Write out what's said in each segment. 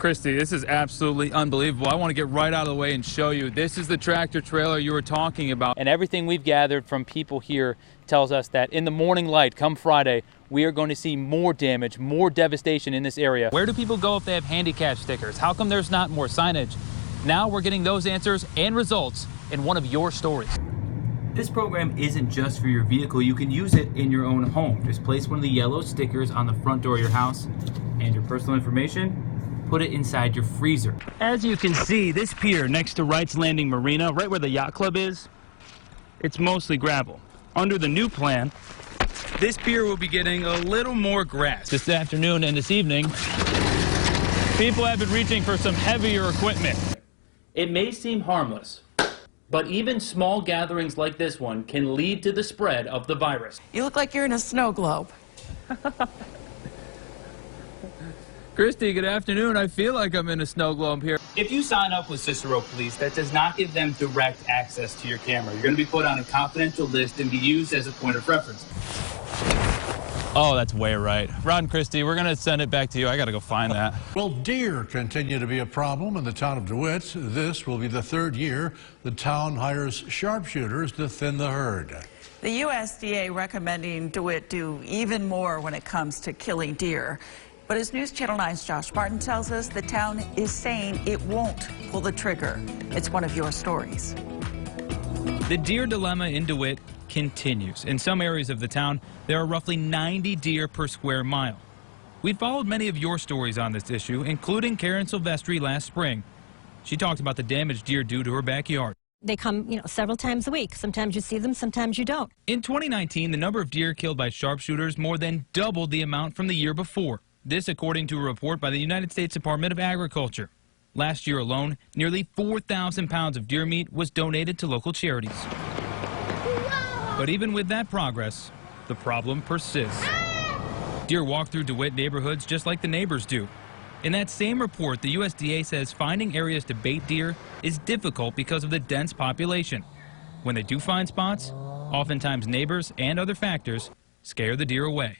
Christy, this is absolutely unbelievable. I want to get right out of the way and show you. This is the tractor trailer you were talking about. And everything we've gathered from people here tells us that in the morning light, come Friday, we are going to see more damage, more devastation in this area. Where do people go if they have handicap stickers? How come there's not more signage? Now we're getting those answers and results in one of your stories. This program isn't just for your vehicle. You can use it in your own home. Just place one of the yellow stickers on the front door of your house and your personal information. Put it inside your freezer. As you can see, this pier next to Wright's Landing Marina, right where the yacht club is, it's mostly gravel. Under the new plan, this pier will be getting a little more grass. This afternoon and this evening, people have been reaching for some heavier equipment. It may seem harmless, but even small gatherings like this one can lead to the spread of the virus. You look like you're in a snow globe. Christy, good afternoon. I feel like I'm in a snow globe here. If you sign up with Cicero Police, that does not give them direct access to your camera. You're going to be put on a confidential list and be used as a point of reference. Oh, that's way right. Rod and Christy, we're going to send it back to you. I got to go find that. Well, deer continue to be a problem in the town of DeWitt. This will be the third year the town hires sharpshooters to thin the herd. The USDA recommending DeWitt do even more when it comes to killing deer. But as News Channel 9's Josh Martin tells us, the town is saying it won't pull the trigger. It's one of your stories. The deer dilemma in DeWitt continues. In some areas of the town, there are roughly 90 deer per square mile. We followed many of your stories on this issue, including Karen Silvestri last spring. She talked about the damage deer do to her backyard. They come, several times a week. Sometimes you see them, sometimes you don't. In 2019, the number of deer killed by sharpshooters more than doubled the amount from the year before. This according to a report by the United States Department of Agriculture. Last year alone, nearly 4,000 pounds of deer meat was donated to local charities. But even with that progress, the problem persists. Deer walk through DeWitt neighborhoods just like the neighbors do. In that same report, the USDA says finding areas to bait deer is difficult because of the dense population. When they do find spots, oftentimes neighbors and other factors scare the deer away.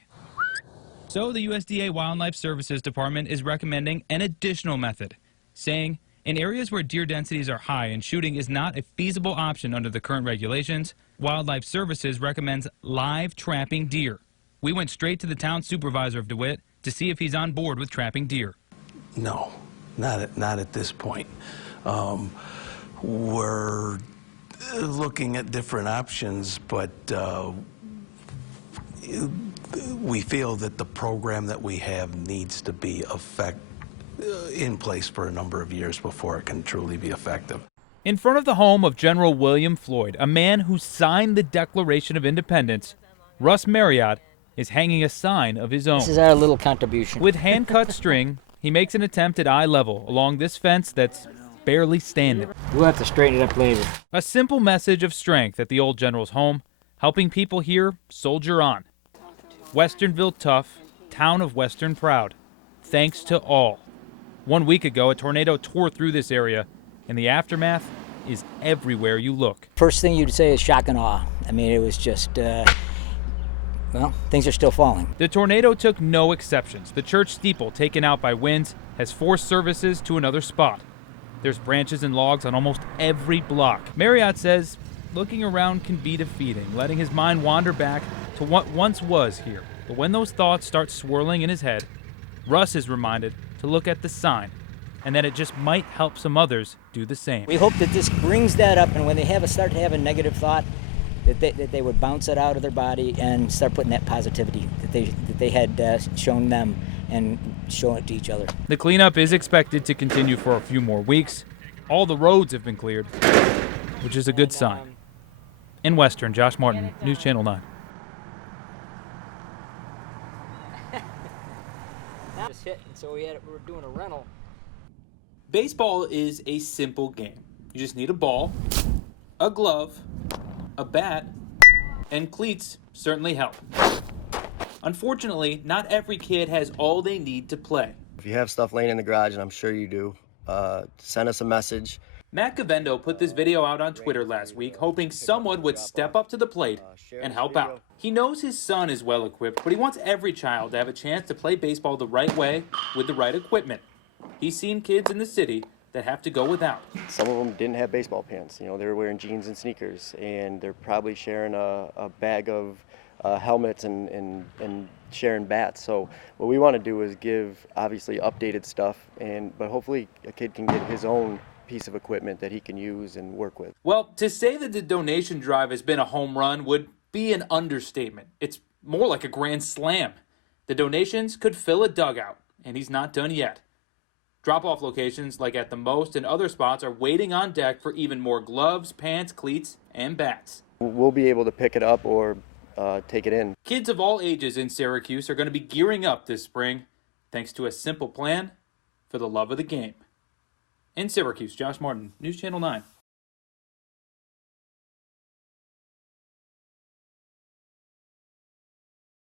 So the USDA Wildlife Services Department is recommending an additional method, saying in areas where deer densities are high and shooting is not a feasible option under the current regulations, Wildlife Services recommends live trapping deer. We went straight to the town supervisor of DeWitt to see if he's on board with trapping deer. No, not at this point. We're looking at different options, but we feel that the program that we have needs to be in place for a number of years before it can truly be effective. In front of the home of General William Floyd, a man who signed the Declaration of Independence, Russ Marriott is hanging a sign of his own. This is our little contribution. With hand-cut string, he makes an attempt at eye level along this fence that's barely standing. We'll have to straighten it up later. A simple message of strength at the old General's home, helping people here soldier on. Westernville tough, town of Western proud. Thanks to all. 1 week ago, a tornado tore through this area, and the aftermath is everywhere you look. First thing you'd say is shock and awe. I mean, it was just, well, things are still falling. The tornado took no exceptions. The church steeple, taken out by winds, has forced services to another spot. There's branches and logs on almost every block. Marriott says looking around can be defeating, letting his mind wander back to what once was here. But when those thoughts start swirling in his head, Russ is reminded to look at the sign and that it just might help some others do the same. We hope that this brings that up, and when they start to have a negative thought, that they would bounce it out of their body and start putting that positivity that they had shown them and show it to each other. The cleanup is expected to continue for a few more weeks. All the roads have been cleared, which is a good sign. In Western, Josh Martin, News Channel 9. Just hit, and so we're doing a rental. Baseball is a simple game. You just need a ball, a glove, a bat, and cleats certainly help. Unfortunately, not every kid has all they need to play. If you have stuff laying in the garage, and I'm sure you do, send us a message. Matt Gavendo put this video out on Twitter last week, hoping someone would step up to the plate and help out. He knows his son is well equipped, but he wants every child to have a chance to play baseball the right way with the right equipment. He's seen kids in the city that have to go without. Some of them didn't have baseball pants. You know, they were wearing jeans and sneakers, and they're probably sharing a bag of helmets and sharing bats. So what we want to do is give obviously updated stuff, but hopefully a kid can get his own piece of equipment that he can use and work with. Well, to say that the donation drive has been a home run would be an understatement. It's more like a grand slam. The donations could fill a dugout, and he's not done yet. Drop-off locations like at the Most and other spots are waiting on deck for even more gloves, pants, cleats, and bats. We'll be able to pick it up or take it in. Kids of all ages in Syracuse are going to be gearing up this spring thanks to a simple plan for the love of the game. In Syracuse, Josh Martin, News Channel 9.